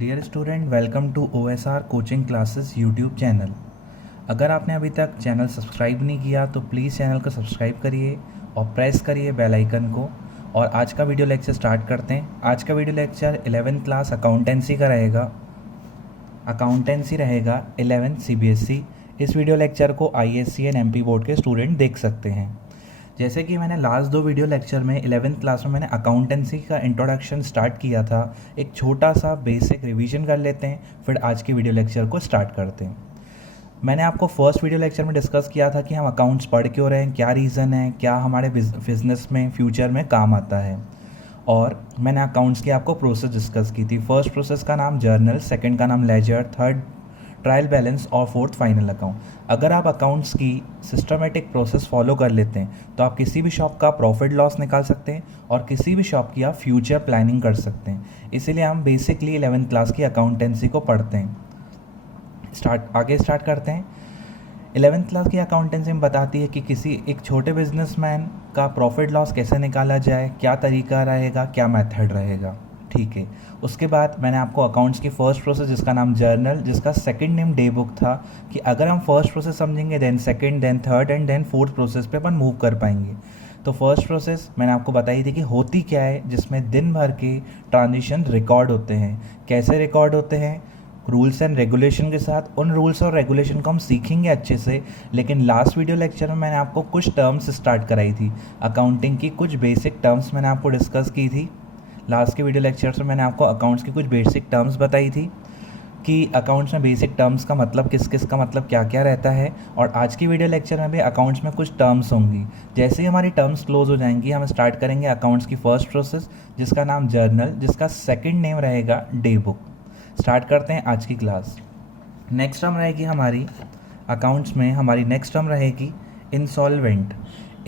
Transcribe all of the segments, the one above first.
Dear student, welcome to OSR coaching classes YouTube channel. अगर आपने अभी तक चैनल सब्सक्राइब नहीं किया तो प्लीज़ चैनल को सब्सक्राइब करिए और प्रेस करिए बेल आइकन को। और आज का वीडियो लेक्चर स्टार्ट करते हैं। आज का video lecture 11th class accountancy का रहेगा। अकाउंटेंसी रहेगा 11th CBSE। इस वीडियो लेक्चर को ISC एंड MP बोर्ड के स्टूडेंट देख सकते हैं। जैसे कि मैंने लास्ट दो वीडियो लेक्चर में 11th क्लास में मैंने अकाउंटेंसी का इंट्रोडक्शन स्टार्ट किया था। एक छोटा सा बेसिक रिवीजन कर लेते हैं, फिर आज की वीडियो लेक्चर को स्टार्ट करते हैं। मैंने आपको फर्स्ट वीडियो लेक्चर में डिस्कस किया था कि हम अकाउंट्स पढ़ क्यों रहे हैं, क्या रीज़न है, क्या हमारे बिजनेस में फ्यूचर में काम आता है। और मैंने अकाउंट्स की आपको प्रोसेस डिस्कस की थी। फर्स्ट प्रोसेस का नाम जर्नल, सेकंड का नाम लेजर, थर्ड ट्रायल बैलेंस और फोर्थ फाइनल अकाउंट। अगर आप अकाउंट्स की सिस्टमेटिक प्रोसेस फॉलो कर लेते हैं तो आप किसी भी शॉप का प्रॉफिट लॉस निकाल सकते हैं और किसी भी शॉप की आप फ्यूचर प्लानिंग कर सकते हैं। इसीलिए हम बेसिकली 11th क्लास की अकाउंटेंसी को पढ़ते हैं। आगे स्टार्ट करते हैं। 11th क्लास की अकाउंटेंसी में बताती है कि किसी एक छोटे बिजनेसमैन का प्रॉफिट लॉस कैसे निकाला जाए, क्या तरीका रहेगा, क्या मेथड रहेगा। ठीक है। उसके बाद मैंने आपको अकाउंट्स की फ़र्स्ट प्रोसेस जिसका नाम जर्नल, जिसका सेकंड नेम डे बुक था, कि अगर हम फर्स्ट प्रोसेस समझेंगे then second, then third and then fourth process पे अपन मूव कर पाएंगे। तो फर्स्ट प्रोसेस मैंने आपको बताई थी कि होती क्या है, जिसमें दिन भर के ट्रांजिशन रिकॉर्ड होते हैं। कैसे रिकॉर्ड होते हैं? रूल्स एंड रेगुलेशन के साथ। उन रूल्स और रेगुलेशन को हम सीखेंगे अच्छे से। लेकिन लास्ट वीडियो लेक्चर में मैंने आपको कुछ टर्म्स स्टार्ट कराई थी। अकाउंटिंग की कुछ बेसिक टर्म्स मैंने आपको डिस्कस की थी। लास्ट के वीडियो लेक्चर्स में मैंने आपको अकाउंट्स की कुछ बेसिक टर्म्स बताई थी कि अकाउंट्स में बेसिक टर्म्स का मतलब किस किस का मतलब क्या क्या रहता है। और आज की वीडियो लेक्चर में भी अकाउंट्स में कुछ टर्म्स होंगी। जैसे ही हमारी टर्म्स क्लोज हो जाएंगी हम स्टार्ट करेंगे अकाउंट्स की फ़र्स्ट प्रोसेस जिसका नाम जर्नल, जिसका सेकंड नेम रहेगा डे बुक। स्टार्ट करते हैं आज की क्लास। नेक्स्ट टर्म रहेगी हमारी अकाउंट्स में, हमारी नेक्स्ट टर्म रहेगी इंसॉल्वेंट।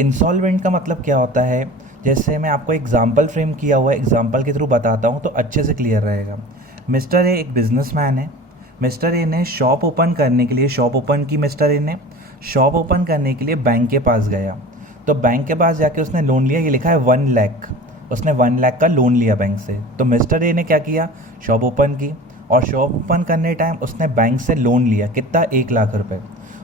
इंसॉल्वेंट का मतलब क्या होता है? जैसे मैं आपको एग्जाम्पल फ्रेम किया हुआ है, एग्जाम्पल के थ्रू बताता हूँ तो अच्छे से क्लियर रहेगा। मिस्टर ए एक बिजनेसमैन है। मिस्टर ए ने शॉप ओपन करने के लिए शॉप ओपन की। मिस्टर ए ने शॉप ओपन करने के लिए बैंक के पास गया। तो बैंक के पास जाके उसने लोन लिया। ये लिखा है 1 लाख। उसने 1 लाख का लोन लिया बैंक से। तो मिस्टर ए ने क्या किया? शॉप ओपन की और शॉप ओपन करने टाइम उसने बैंक से लोन लिया। कितना? 1 लाख रुपए।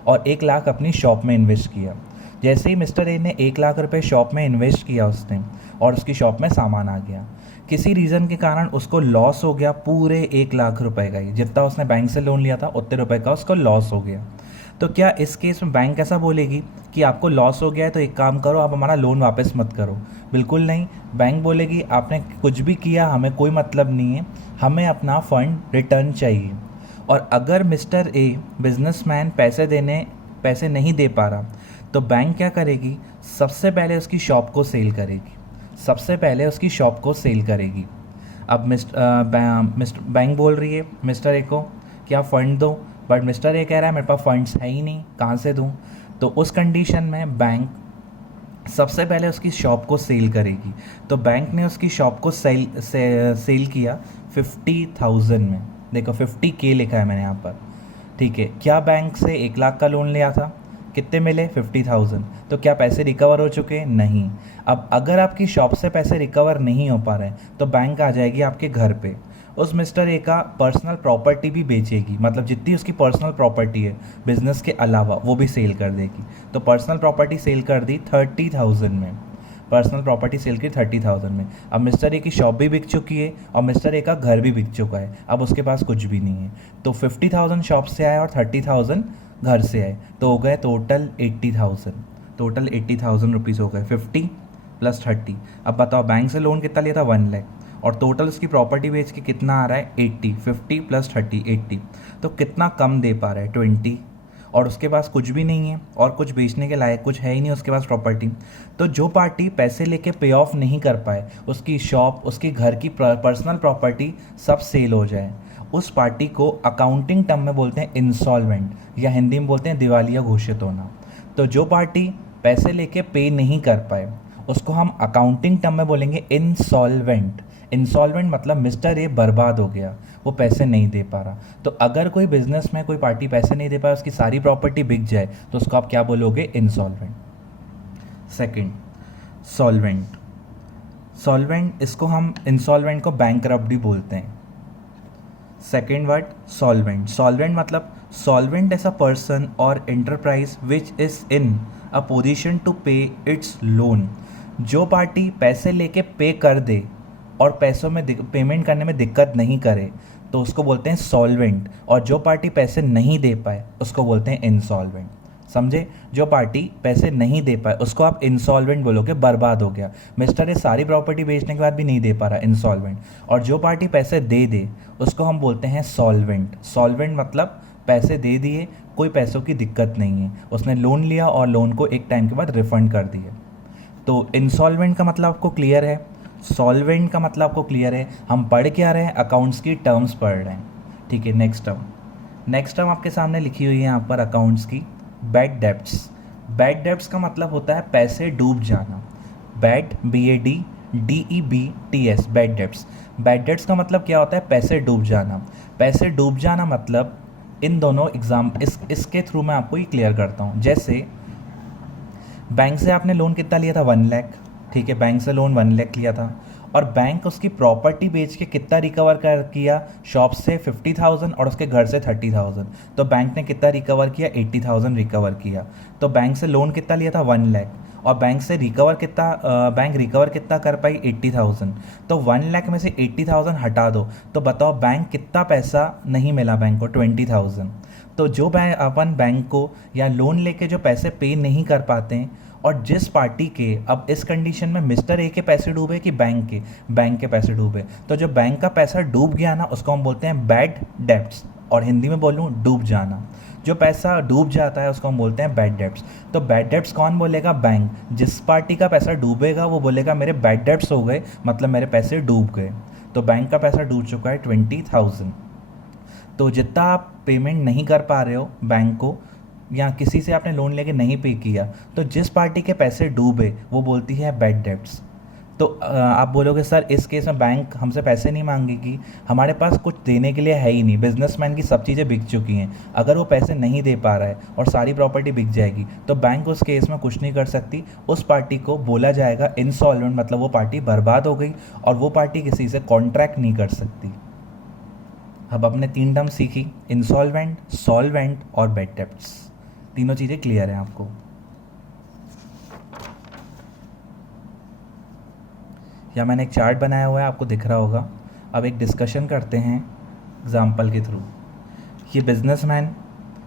और 1 लाख अपनी शॉप में इन्वेस्ट किया। जैसे ही मिस्टर ए ने 1 लाख रुपए शॉप में इन्वेस्ट किया उसने, और उसकी शॉप में सामान आ गया, किसी रीज़न के कारण उसको लॉस हो गया पूरे 1 लाख रुपए का ही। जितना उसने बैंक से लोन लिया था उतने रुपए का उसको लॉस हो गया। तो क्या इस केस में बैंक ऐसा बोलेगी कि आपको लॉस हो गया है तो एक काम करो, आप हमारा लोन वापस मत करो? बिल्कुल नहीं। बैंक बोलेगी आपने कुछ भी किया हमें कोई मतलब नहीं है, हमें अपना फ़ंड रिटर्न चाहिए। और अगर मिस्टर ए बिजनेसमैन पैसे नहीं दे पा रहा तो बैंक क्या करेगी? सबसे पहले उसकी शॉप को सेल करेगी। सबसे पहले उसकी शॉप को सेल करेगी। अब बैंक बोल रही है मिस्टर ए को कि आप फ़ंड दो, बट मिस्टर ए कह रहा है मेरे पास फंड्स है ही नहीं, कहाँ से दूँ? तो उस कंडीशन में बैंक सबसे पहले उसकी शॉप को सेल करेगी। तो बैंक ने उसकी शॉप को सेल किया 50,000 में। देखो 50K लिखा है मैंने यहाँ पर। ठीक है। क्या बैंक से 1 लाख का लोन लिया था? कितने मिले? 50,000। तो क्या पैसे रिकवर हो चुके? नहीं। अब अगर आपकी शॉप से पैसे रिकवर नहीं हो पा रहे हैं तो बैंक आ जाएगी आपके घर पे। उस मिस्टर ए का पर्सनल प्रॉपर्टी भी बेचेगी, मतलब जितनी उसकी पर्सनल प्रॉपर्टी है बिजनेस के अलावा वो भी सेल कर देगी। तो पर्सनल प्रॉपर्टी सेल कर दी 30,000 में। पर्सनल प्रॉपर्टी सेल की 30,000 में। अब मिस्टर ए की शॉप भी बिक चुकी है और मिस्टर ए का घर भी बिक चुका है। अब उसके पास कुछ भी नहीं है। तो 50,000 शॉप से आए और 30,000 घर से आए, तो हो गए टोटल 80,000। टोटल 80,000 रुपीज़ हो गए। 50 + 30। अब बताओ बैंक से लोन कितना लिया था? 1 लाख। और टोटल उसकी प्रॉपर्टी बेच के कितना आ रहा है? 80। 50 + 30 80। तो कितना कम दे पा रहा है? 20। और उसके पास कुछ भी नहीं है और कुछ बेचने के लायक कुछ है ही नहीं उसके पास प्रॉपर्टी। तो जो पार्टी पैसे लेके पे ऑफ नहीं कर पाए, उसकी शॉप, उसकी घर की पर्सनल प्रॉपर्टी सब सेल हो जाए, उस पार्टी को अकाउंटिंग टर्म में बोलते हैं इंसॉल्वेंट, या हिंदी में बोलते हैं दिवालिया घोषित होना। तो जो पार्टी पैसे लेके पे नहीं कर पाए उसको हम अकाउंटिंग टर्म में बोलेंगे इंसॉल्वेंट। इंसॉल्वेंट मतलब मिस्टर ए बर्बाद हो गया, वो पैसे नहीं दे पा रहा। तो अगर कोई बिजनेस में कोई पार्टी पैसे नहीं दे पाए, उसकी सारी प्रॉपर्टी बिक जाए, तो उसको आप क्या बोलोगे? इंसॉल्वेंट। Second, solvent. सॉल्वेंट, इसको हम इंसॉल्वेंट को बैंकरप्ट भी बोलते हैं। Second word solvent. सॉल्वेंट मतलब सॉल्वेंट इज अ पर्सन और enterprise which is in a position to pay its loan. जो पार्टी पैसे लेके पे कर दे और पैसों में पेमेंट करने में दिक्कत नहीं करे तो उसको बोलते हैं सॉल्वेंट, और जो पार्टी पैसे नहीं दे पाए उसको बोलते हैं इंसॉल्वेंट। समझे? जो पार्टी पैसे नहीं दे पाए उसको आप इंसॉल्वेंट बोलोगे, बर्बाद हो गया, मिस्टर ये सारी प्रॉपर्टी बेचने के बाद भी नहीं दे पा रहा, इंसॉल्वेंट। और जो पार्टी पैसे दे दे उसको हम बोलते हैं सॉल्वेंट। सॉल्वेंट मतलब पैसे दे दिए, कोई पैसों की दिक्कत नहीं है, उसने लोन लिया और लोन को एक टाइम के बाद रिफंड कर दिए। तो इंसॉल्वेंट का मतलब आपको क्लियर है, सॉल्वेंट का मतलब आपको क्लियर है। हम पढ़ क्या रहे हैं? अकाउंट्स की टर्म्स पढ़ रहे हैं, ठीक है। नेक्स्ट टर्म आपके सामने लिखी हुई है यहाँ पर अकाउंट्स की, बैड डेब्ट्स। बैड डेब्ट्स का मतलब होता है पैसे डूब जाना। Bad, BADDEBTS, bad debts. Bad debts का मतलब क्या होता है? पैसे डूब जाना। पैसे डूब जाना मतलब इन दोनों इसके थ्रू मैं आपको ये क्लियर करता हूँ। जैसे बैंक से आपने लोन कितना लिया था? 1 लाख, ठीक है, बैंक से लोन 1 लाख लिया था, और बैंक उसकी प्रॉपर्टी बेच के कितना रिकवर कर किया? शॉप से 50,000 और उसके घर से 30,000। तो बैंक ने कितना रिकवर किया? 80,000 रिकवर किया। तो बैंक से लोन कितना लिया था? 1 लाख, और बैंक से बैंक रिकवर कितना कर पाई? 80,000। तो 1 लाख में से 80,000 हटा दो तो बताओ बैंक कितना पैसा नहीं मिला? बैंक को 20,000। तो जो अपन बैंक को या लोन लेके जो पैसे पे नहीं कर पाते हैं, और जिस पार्टी के, अब इस कंडीशन में मिस्टर ए के पैसे डूबे कि बैंक के पैसे डूबे, तो जो बैंक का पैसा डूब गया ना उसको हम बोलते हैं बैड डेब्ट्स, और हिंदी में बोलूँ डूब जाना। जो पैसा डूब जाता है उसको हम बोलते हैं बैड डेब्ट्स। तो बैड डेब्ट्स कौन बोलेगा? बैंक। जिस पार्टी का पैसा डूबेगा वो बोलेगा मेरे बैड डेब्ट्स हो गए, मतलब मेरे पैसे डूब गए। तो बैंक का पैसा डूब चुका है 20,000। तो जितना आप पेमेंट नहीं कर पा रहे हो बैंक को, या किसी से आपने लोन लेके नहीं पे किया, तो जिस पार्टी के पैसे डूबे वो बोलती है बैड डेब्ट्स। तो आप बोलोगे सर इस केस में बैंक हमसे पैसे नहीं मांगेगी, हमारे पास कुछ देने के लिए है ही नहीं, बिजनेसमैन की सब चीज़ें बिक चुकी हैं, अगर वो पैसे नहीं दे पा रहा है और सारी प्रॉपर्टी बिक जाएगी तो बैंक उस केस में कुछ नहीं कर सकती, उस पार्टी को बोला जाएगा इंसॉल्वेंट, मतलब वो पार्टी बर्बाद हो गई और वो पार्टी किसी से कॉन्ट्रैक्ट नहीं कर सकती। अब आपने 3 टर्म सीखी, इंसॉल्वेंट, सॉल्वेंट और बैड डेब्ट्स। तीनों चीज़ें क्लियर हैं आपको? या मैंने एक चार्ट बनाया हुआ है, आपको दिख रहा होगा। अब एक डिस्कशन करते हैं एग्जाम्पल के थ्रू। ये बिजनेसमैन,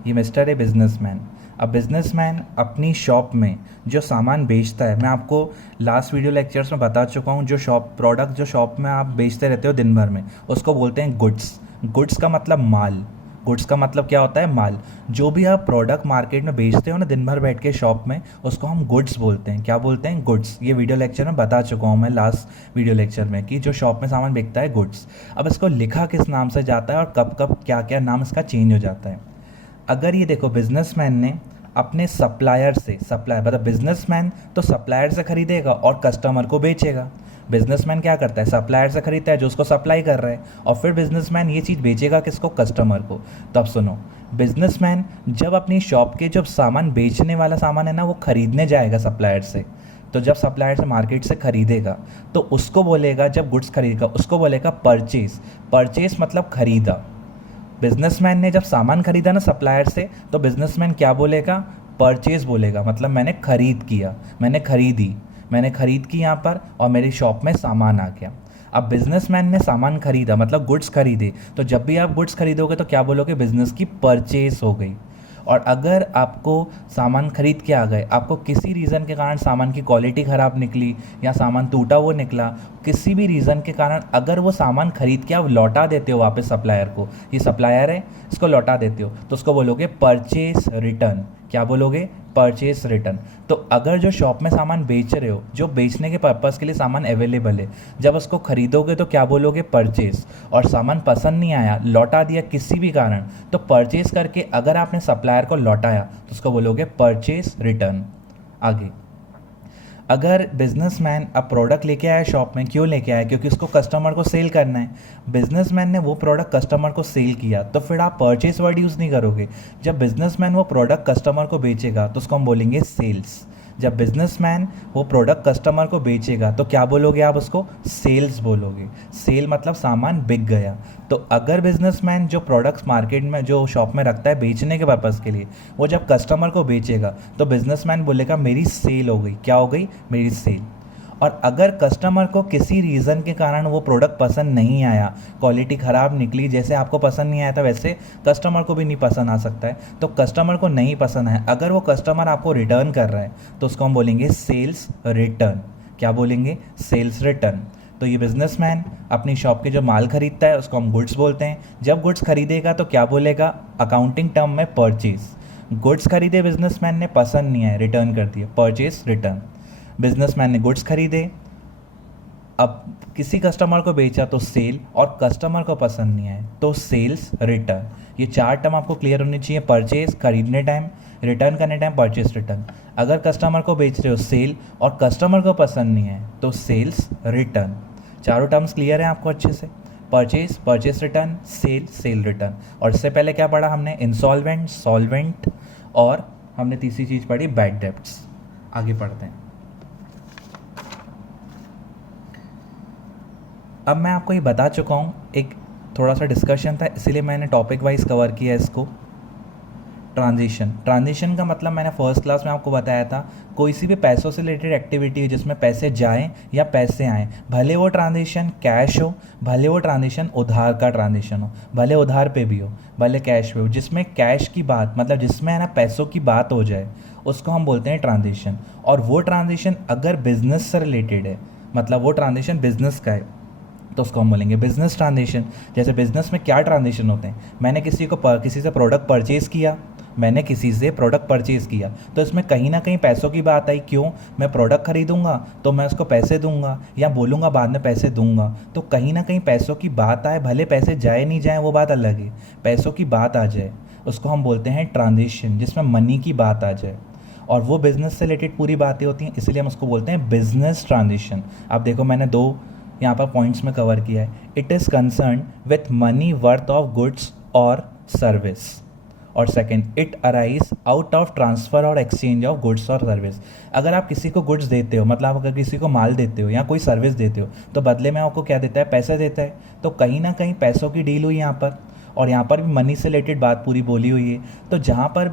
ये मिस्टर है बिजनेसमैन। अब बिजनेसमैन अपनी शॉप में जो सामान बेचता है, मैं आपको लास्ट वीडियो लेक्चर्स में बता चुका हूँ, जो प्रोडक्ट जो शॉप में आप बेचते रहते हो दिन भर में, उसको बोलते हैं गुड्स। गुड्स का मतलब माल। गुड्स का मतलब क्या होता है? माल। जो भी आप प्रोडक्ट मार्केट में बेचते हो ना दिन भर बैठ के शॉप में, उसको हम गुड्स बोलते हैं। क्या बोलते हैं? गुड्स। ये वीडियो लेक्चर में बता चुका हूँ मैं लास्ट वीडियो लेक्चर में कि जो शॉप में सामान बिकता है गुड्स। अब इसको लिखा किस नाम से जाता है और कब कब क्या क्या नाम इसका चेंज हो जाता है? अगर ये देखो, बिजनेसमैन ने अपने सप्लायर से, सप्लायर मतलब बिजनेसमैन तो सप्लायर से खरीदेगा और कस्टमर को बेचेगा। बिजनेसमैन क्या करता है? सप्लायर से खरीदता है जो उसको सप्लाई कर रहा है, और फिर बिजनेसमैन ये चीज़ बेचेगा किसको? कस्टमर को। तो अब सुनो, बिजनेसमैन जब अपनी शॉप के जो सामान बेचने वाला सामान है ना वो खरीदने जाएगा सप्लायर से, तो जब सप्लायर से मार्केट से खरीदेगा तो उसको बोलेगा, जब गुड्स खरीदेगा उसको बोलेगा परचेज। परचेज मतलब खरीदा। बिजनेसमैन ने जब सामान खरीदा ना सप्लायर से, तो बिजनेसमैन क्या बोलेगा? परचेज बोलेगा, मतलब मैंने खरीद किया, मैंने खरीद की यहाँ पर और मेरी शॉप में सामान आ गया। अब बिजनेसमैन ने सामान खरीदा मतलब गुड्स खरीदे, तो जब भी आप गुड्स खरीदोगे तो क्या बोलोगे? बिजनेस की परचेज हो गई। और अगर आपको सामान खरीद के आ गए, आपको किसी रीज़न के कारण सामान की क्वालिटी ख़राब निकली या सामान टूटा हुआ निकला, किसी भी रीज़न के कारण अगर वो सामान खरीद के आप लौटा देते हो वापस सप्लायर को, ये सप्लायर है इसको लौटा देते हो, तो उसको बोलोगे परचेज रिटर्न। क्या बोलोगे? Purchase return. तो अगर जो शॉप में सामान बेच रहे हो, जो बेचने के पर्पज़ के लिए सामान अवेलेबल है, जब उसको खरीदोगे तो क्या बोलोगे? परचेज। और सामान पसंद नहीं आया, लौटा दिया किसी भी कारण, तो परचेज करके अगर आपने सप्लायर को लौटाया तो उसको बोलोगे परचेज रिटर्न। आगे, अगर बिजनेसमैन अब प्रोडक्ट लेके आया शॉप में, क्यों लेके आया? क्योंकि उसको कस्टमर को सेल करना है। बिजनेसमैन ने वो प्रोडक्ट कस्टमर को सेल किया, तो फिर आप परचेज वर्ड यूज़ नहीं करोगे। जब बिजनेसमैन वो प्रोडक्ट कस्टमर को बेचेगा तो उसको हम बोलेंगे सेल्स। जब बिजनेसमैन वो प्रोडक्ट कस्टमर को बेचेगा तो क्या बोलोगे आप उसको? सेल्स बोलोगे। सेल मतलब सामान बिक गया। तो अगर बिजनेसमैन जो प्रोडक्ट्स मार्केट में जो शॉप में रखता है बेचने के पर्पज़ के लिए, वो जब कस्टमर को बेचेगा तो बिजनेसमैन बोलेगा मेरी सेल हो गई। क्या हो गई? मेरी सेल। और अगर कस्टमर को किसी रीज़न के कारण वो प्रोडक्ट पसंद नहीं आया, क्वालिटी ख़राब निकली, जैसे आपको पसंद नहीं आया था वैसे कस्टमर को भी नहीं पसंद आ सकता है, तो कस्टमर को नहीं पसंद है, अगर वो कस्टमर आपको रिटर्न कर रहा है तो उसको हम बोलेंगे सेल्स रिटर्न। क्या बोलेंगे? Sales return. तो ये बिजनेसमैन अपनी शॉप के जो माल खरीदता है उसको हम गुड्स बोलते हैं। जब गुड्स खरीदेगा तो क्या बोलेगा? अकाउंटिंग टर्म में परचेज। गुड्स खरीदे बिजनेसमैन ने, पसंद नहीं आए, रिटर्न कर दिए, परचेज रिटर्न। बिजनेसमैन ने गुड्स खरीदे, अब किसी कस्टमर को बेचा तो सेल, और कस्टमर को पसंद नहीं आए तो सेल्स रिटर्न। ये 4 टर्म आपको क्लियर होनी चाहिए। परचेज खरीदने टाइम, रिटर्न करने टाइम परचेज रिटर्न। अगर कस्टमर को बेच रहे हो सेल और कस्टमर को पसंद नहीं है तो सेल्स रिटर्न। चारों टर्म्स क्लियर हैं आपको अच्छे से? Purchase, purchase return, sale, sale return. और इससे पहले क्या पढ़ा हमने? इंसॉल्वेंट, सॉल्वेंट, और हमने तीसरी चीज़ पढ़ी बैड डेब्ट्स। आगे पढ़ते हैं। अब मैं आपको ये बता चुका हूँ, एक थोड़ा सा डिस्कशन था इसीलिए मैंने टॉपिक वाइज कवर किया इसको। ट्रांजिशन। ट्रांजिशन का मतलब मैंने फर्स्ट क्लास में आपको बताया था, कोई सी भी पैसों से रिलेटेड एक्टिविटी हो जिसमें पैसे जाएं या पैसे आएँ, भले वो ट्रांजिशन कैश हो, भले वो ट्रांजिशन उधार का ट्रांजिशन हो, भले उधार पे भी हो, भले कैश पे हो, जिसमें कैश की बात मतलब जिसमें है ना पैसों की बात हो जाए उसको हम बोलते हैं ट्रांजिशन। और वो ट्रांजिशन अगर बिजनेस से रिलेटेड है, मतलब वो ट्रांजिशन बिजनेस का है, तो उसको हम बोलेंगे बिजनेस ट्रांजिशन। जैसे बिजनेस में क्या ट्रांजिशन होते हैं? मैंने किसी से प्रोडक्ट परचेज़ किया, मैंने किसी से प्रोडक्ट परचेज़ किया तो इसमें कहीं ना कहीं पैसों की बात आई। क्यों? मैं प्रोडक्ट खरीदूंगा तो मैं उसको पैसे दूंगा या बोलूँगा बाद में पैसे दूंगा, तो कहीं ना कहीं पैसों की बात आए, भले पैसे जाए नहीं जाए वो बात अलग है, पैसों की बात आ जाए उसको हम बोलते हैं ट्रांजिशन, जिसमें मनी की बात आ जाए। और वो बिज़नेस से रिलेटेड पूरी बातें होती हैं, इसलिए हम उसको बोलते हैं बिजनेस ट्रांजिशन। अब देखो मैंने 2 यहाँ पर पॉइंट्स में कवर किया है। It is concern with money worth of goods और सर्विस, और second it arise out of transfer और एक्सचेंज ऑफ गुड्स और सर्विस। अगर आप किसी को गुड्स देते हो, मतलब अगर किसी को माल देते हो या कोई सर्विस देते हो तो बदले में आपको क्या देता है? पैसे देता है। तो कहीं ना कहीं पैसों की डील हुई यहाँ पर, और यहाँ पर भी मनी से रिलेटेड बात पूरी बोली हुई है। तो जहाँ पर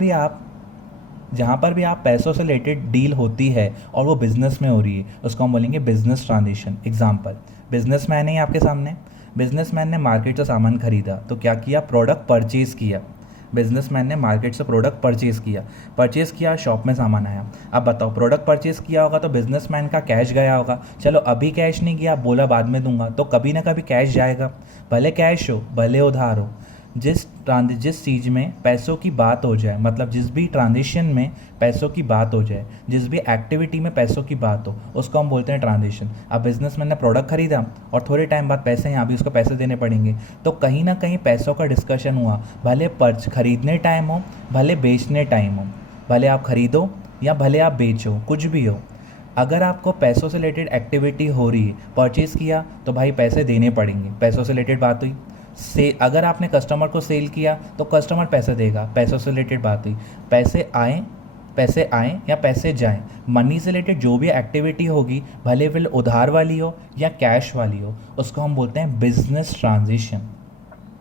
भी आप पैसों से रिलेटेड डील होती है और वो बिज़नेस में हो रही है उसको हम बोलेंगे बिजनेस ट्रांजिशन। एग्जांपल, बिजनेसमैन है आपके सामने, बिजनेसमैन ने मार्केट से सामान खरीदा तो क्या किया? प्रोडक्ट परचेज़ किया। बिजनेसमैन ने मार्केट से प्रोडक्ट परचेज़ किया, शॉप में सामान आया। अब बताओ, प्रोडक्ट परचेज़ किया होगा तो बिजनेसमैन का कैश गया होगा। चलो अभी कैश नहीं गया, बोला बाद में दूंगा, तो कभी ना कभी कैश जाएगा, भले कैश हो भले उधार हो। जिस चीज़ में पैसों की बात हो जाए, मतलब जिस भी ट्रांजिशन में पैसों की बात हो जाए, जिस भी एक्टिविटी में पैसों की बात हो, उसको हम बोलते हैं ट्रांजिशन। अब बिजनेसमैन ने प्रोडक्ट खरीदा और थोड़े टाइम बाद पैसे यहाँ भी उसको पैसे देने पड़ेंगे, तो कहीं ना कहीं पैसों का डिस्कशन हुआ, भले खरीदने टाइम हो भले बेचने टाइम हो, भले आप खरीदो या भले आप बेचो, कुछ भी हो, अगर आपको पैसों से रिलेटेड एक्टिविटी हो रही है, परचेज़ किया तो भाई पैसे देने पड़ेंगे, पैसों से रिलेटेड बात हुई। अगर आपने कस्टमर को सेल किया तो कस्टमर पैसे देगा, पैसों से रिलेटेड बात हुई। पैसे आएँ या पैसे जाएं, मनी से रिलेटेड जो भी एक्टिविटी होगी, भले फिर उधार वाली हो या कैश वाली हो, उसको हम बोलते हैं बिजनेस ट्रांजिशन।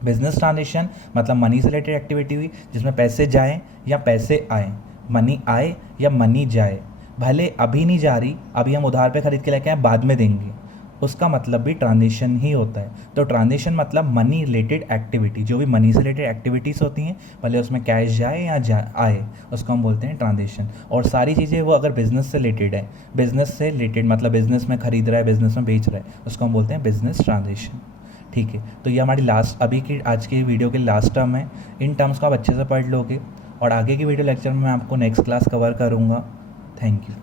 बिजनेस ट्रांजिशन मतलब मनी से रिलेटेड एक्टिविटी हुई जिसमें पैसे जाएं या पैसे आएँ, मनी आए या मनी जाए, भले अभी नहीं जा रही, अभी हम उधार पे खरीद के लेके आए बाद में देंगे, उसका मतलब भी ट्रांजिशन ही होता है। तो ट्रांजिशन मतलब मनी रिलेटेड एक्टिविटी, जो भी मनी से रिलेटेड एक्टिविटीज़ होती हैं, भले उसमें कैश जाए या आए, उसको हम बोलते हैं ट्रांजिशन। और सारी चीज़ें वो अगर बिज़नेस से रिलेटेड है, बिज़नेस से रिलेटेड मतलब बिज़नेस में खरीद रहा है, बिज़नेस में बेच रहा है, उसको हम बोलते हैं बिज़नेस ट्रांजिशन। ठीक है, तो ये हमारी आज की वीडियो के लास्ट टर्म है। इन टर्म्स को आप अच्छे से पढ़ लोगे और आगे की वीडियो लेक्चर में मैं आपको नेक्स्ट क्लास कवर करूँगा। Thank you.